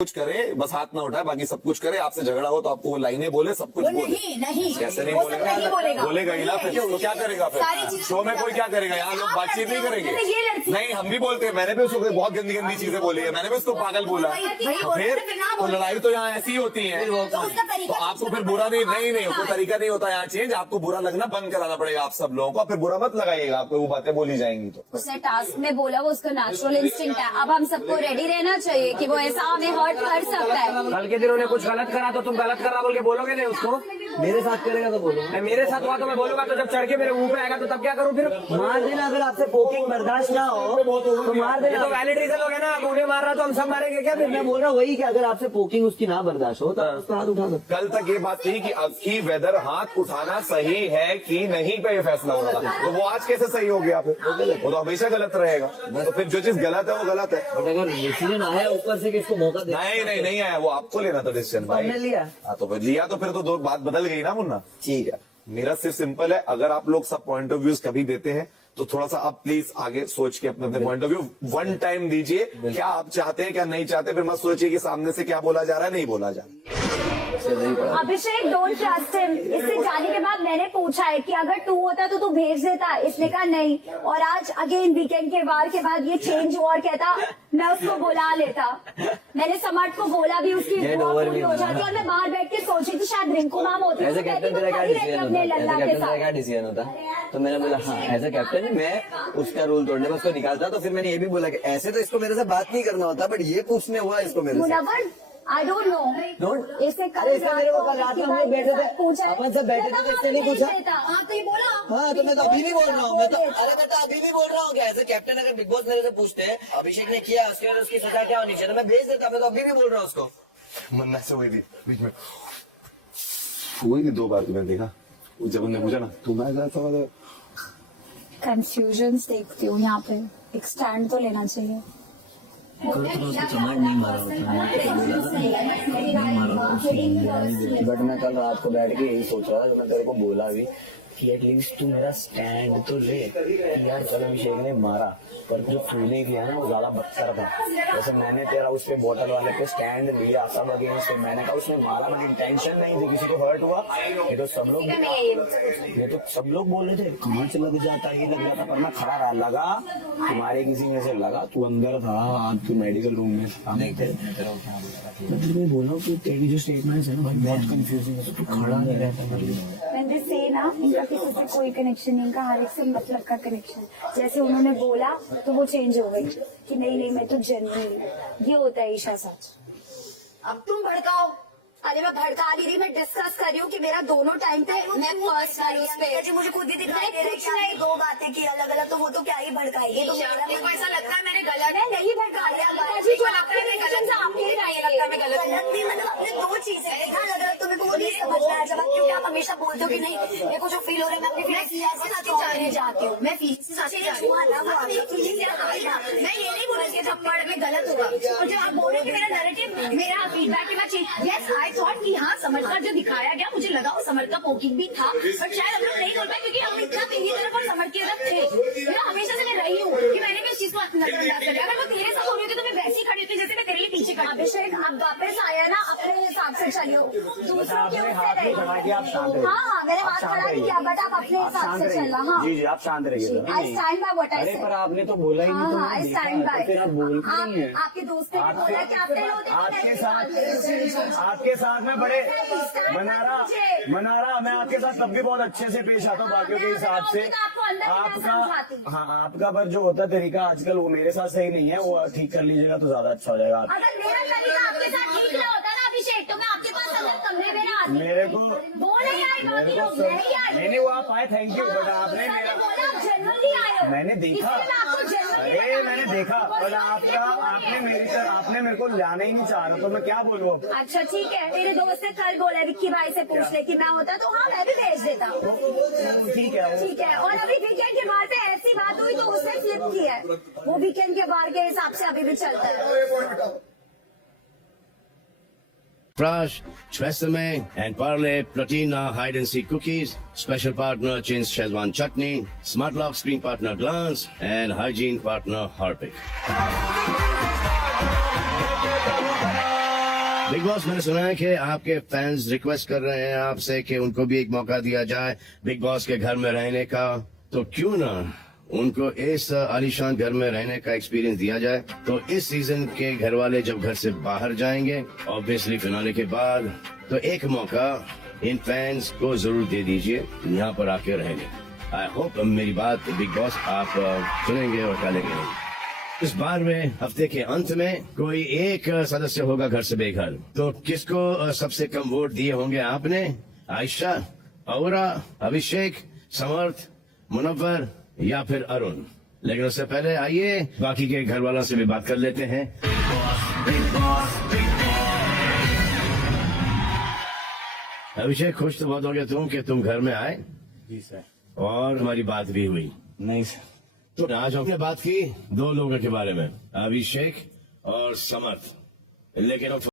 कुछ करे, बस हाथ ना उठाए, बाकी सब कुछ करे। आपसे झगड़ा हो तो आपको वो लाइनें बोले, सब कुछ बोले। नहीं कैसे नहीं वो सब नहीं बोलेगा? बोलेगा ही ना। फिर तो क्या करेगा? सारी फिर चीजें शो में कोई क्या करेगा? यहाँ लोग बातचीत नहीं करेंगे। ये लड़की नहीं, हम भी बोलते हैं। मैंने भी उसको बहुत गंदी गंदी चीजें बोली है, मैंने भी उसको पागल बोला। फिर तो लड़ाई तो यहाँ ऐसी ही होती है। तो आपको फिर बुरा नहीं, कोई तरीका नहीं होता यहाँ चेंज। आपको बुरा लगना बंद कराना पड़ेगा आप सब लोगों को। फिर बुरा मत लगाइएगा, आपको वो बातें बोली जाएंगी तो। उसने टास्क में बोला, वो उसका नेचुरल इंस्टिंक्ट है। अब हम सबको रेडी रहना चाहिए कि वो ऐसा हमें हर्ट कर सकता है। कल के दिन उन्हें कुछ गलत करा तो तुम गलत कर रहा बोल के बोलोगे नहीं उसको? मेरे साथ करेगा तो बोलो। मेरे साथ हुआ तो मैं बोलूंगा, तो जब चढ़ के मेरे मुंह पे आएगा तो तब क्या करूँ? फिर मार देना, अगर आपसे पोकिंग बर्दाश्त ना हो तो मार ये देना। तो वैलिड रीजन हो गया ना। उन्हें मार रहा तो हम सब मारेंगे क्या? फिर मैं बोल रहा हूँ वही कि अगर आपसे पोकिंग उसकी ना बर्दाश्त हो तो उसका हाथ उठा सकते। कल तक ये बात थी कि अब की वेदर हाथ उठाना सही है कि नहीं पे ये फैसला हो रहा था, तो वो आज कैसे सही हो गया? फिर वो तो हमेशा गलत रहेगा। तो फिर जो चीज गलत है वो गलत है। बट अगर डिसीजन आया ऊपर से कि इसको मौका दे, नहीं आया, वो आपको लेना था डिसीजन भाई। हमने लिया। हाँ तो फिर लिया, तो फिर तो दो बात बदल गई ना मुन्ना। ठीक है, मेरा सिर्फ सिंपल है, अगर आप लोग सब पॉइंट ऑफ व्यूज कभी देते हैं तो थोड़ा सा आप प्लीज आगे सोच के अपने अपने point of view one time दीजिए। क्या आप चाहते हैं, क्या नहीं चाहते, फिर मत सोचिए कि सामने से क्या बोला जा रहा है, नहीं बोला जा रहा। अभिषेक डोंट ट्रस्ट हिम। इससे जाने के बाद मैंने पूछा है कि अगर तू होता तो तू भेज देता। इसने कहा नहीं, और आज अगेन वीकेंड के वार के बाद ये चेंज हुआ और कहता मैं उसको बुला लेता। मैंने समर्थ को बोला भी, उसकी बुआ पूरी हो जाती। और मैं बाहर बैठ के सोची थी शायद रिंकू मैम होती एज ए कैप्टन तेरा क्या डिसीजन होता? अपने लल्ला के साथ। क्या डिसीजन होता? तो मैंने बोला हाँ एज ए कैप्टन मैं उसका रूल तोड़ने में उसको निकालता। तो फिर मैंने ये भी बोला कि ऐसे तो इसको मेरे से बात नहीं करना होता, बट ये पूछने हुआ इसको मेरे से। Munawar I don't know, Don't? इसने अरे इसने मेरे को कल रात में हम लोग बैठे थे, अपन सब बैठे थे, तो इसने नहीं पूछा। हाँ तो ये बोला। हाँ तो मैं तो अभी भी बोल रहा हूँ, मैं तो अभी भी बोल रहा हूँ कि एज ए कैप्टन अगर बिग बॉस मेरे से पूछते हैं अभिषेक ने किया उसके बाद उसकी सजा क्या होनी चाहिए, तो मैं भेज देता। मैं तो अभी भी बोल रहा हूँ उसको। मन्ना से हुई थी बीच में, हुई थी 2 बार। मैंने देखा जब उन्होंने पूछा ना तू मैं गया, कंफ्यूजन देखती हूँ यहाँ पे। एक स्टैंड तो लेना चाहिए। कमांड नहीं मारा होता, नहीं मारा होता। बट मैं कल रात को बैठ के यही सोच रहा था, मैं तेरे को बोला भी कि एटलीस्ट तू मेरा स्टैंड तो ले कि यार कल अभिषेक ने मारा, पर जो तूने किया ना वो ज्यादा बदतर था। जैसे मैंने तेरा उस पे बोतल वाले पे स्टैंड लिया सब अगेंस्ट पे, मैंने कहा उसने मारा बट इंटेंशन नहीं थी, किसी को हर्ट हुआ। ये तो सब लोग बोल रहे थे कहाँ से लग जाता, ये लग जाता, पर मैं खड़ा रहा। लगा तुम्हारे किसी में से लगा, तू अंदर था, तू मेडिकल रूम में था। मैं तेरे को बोला कि तेरी जो स्टेटमेंट है ना भाई बहुत कंफ्यूजिंग है, तो तू खड़ा नहीं रहता। से ना इनका किसी से कोई कनेक्शन नहीं, इनका हर एक से मतलब का कनेक्शन। जैसे उन्होंने बोला तो वो चेंज हो गई कि नहीं मैं तो जेन्युइन। ये होता है ईशा सच। अब तुम भड़काओ। अरे मैं भड़का नहीं रही, मैं डिस्कस कर रही हूँ कि मेरा दोनों टाइम पे मैं फर्स्ट वाली उस पे जी मुझे खुद ही दिखाई दे रही है। 2 बातें की अलग अलग, तो वो तो क्या ही भड़काएगी। तो मेरा ऐसा लगता है मैंने गलत है नहीं भड़काया, गलत भी मतलब अपने 2 चीजें अलग। तुम्हें को वो नहीं समझना है जब, क्योंकि आप हमेशा बोलते हो कि नहीं मेरे को जो फील हो रहा है मैं अपनी फीलिंग जाती हूँ। मैं फीलिंग से मैं ये नहीं बोल रही जब पढ़ में गलत होगा, और जब आप बोल रहे हो कि मेरा नैरेटिव मेरा फीडबैक यस आई थॉट कि हाँ समझ कर जो दिखाया गया मुझे लगा वो समझ का पोकिंग भी था, बट शायद हम लोग नहीं बोल पाए क्योंकि हम इतना मेरी तरफ और समझ की तरफ थे। मैं हमेशा से मैं रही हूँ कि मैंने भी इस चीज को नजरअंदाज कर दिया। अगर मैं तेरे साथ हो रही होती तो मैं वैसे ही खड़ी होती जैसे मैं तेरे लिए पीछे खड़ी। अभिषेक अब वापस आया ना, अपने हिसाब से चलियो, दूसरों के उससे हाँ मैंने बात खड़ा नहीं किया, बट आप अपने हिसाब से चलना। हाँ जी आप शांत रहिए। I stand by what I said. पर आपने तो बोला ही नहीं। हाँ आई स्टैंड बाय। आप बोलते नहीं है। आपके दोस्त ने बोला कि आप आपके साथ में बड़े मनारा मैं आपके साथ तब भी बहुत अच्छे से पेश आता हूँ बाकियों के हिसाब से। आपका हाँ आपका पर जो होता तरीका आजकल वो मेरे साथ सही नहीं है, वो ठीक कर लीजिएगा तो ज्यादा अच्छा हो जाएगा। अगर मेरा तरीका आपके साथ ठीक ना होता ना अभिषेक, तो मैं आपके पास अगर कमरे में ना आती। मेरे को वो नहीं आए, बाकी लोग नहीं आए। नहीं वो आप आए, थैंक यू, बट आपने जनरली आए। मैंने देखा, अरे मैंने देखा, और आपने मेरे को लाना ही नहीं चाह रहा, तो मैं क्या बोलूँ अब। अच्छा ठीक है, मेरे दोस्त ने कल बोला विक्की भाई से पूछ ले कि मैं होता तो हाँ मैं भी भेज देता। ठीक है। और अभी वीकेंड के बाद पे ऐसी बात हुई तो उसने फ्लिप की है, वो वीकेंड के बाद के हिसाब से अभी भी चलता है। Prash, Tresemme and Parle Platina Hide and Seek Cookies. Special partner Chin's Shezwan Chutney. Smart Lock Screen partner Glance and Hygiene partner Harpic. Big boss, मैंने सुना है कि आपके फैंस रिक्वेस्ट कर रहे हैं आपसे कि उनको भी एक मौका दिया जाए बिग बॉस के घर में रहने का, तो क्यों ना उनको इस आलीशान घर में रहने का एक्सपीरियंस दिया जाए। तो इस सीजन के घर वाले जब घर से बाहर जाएंगे ऑब्वियसली फिनाले के बाद, तो एक मौका इन फैंस को जरूर दे दीजिए यहाँ पर आके रहने। आई होप मेरी बात बिग बॉस आप सुनेंगे और टालेंगे नहीं। इस बार में हफ्ते के अंत में कोई एक सदस्य होगा घर से बेघर, तो किसको सबसे कम वोट दिए होंगे आपने? आयशा, औरा, अभिषेक, समर्थ, मुनव्वर या फिर अरुण? लेकिन उससे पहले आइए बाकी के घर वालों से भी बात कर लेते हैं। अभिषेक, खुश तो बहुत हो गया कि तुम घर में आए जी सर। और हमारी बात भी हुई। नहीं सर। तो आज हमने बात की दो लोगों के बारे में, अभिषेक और समर्थ, लेकिन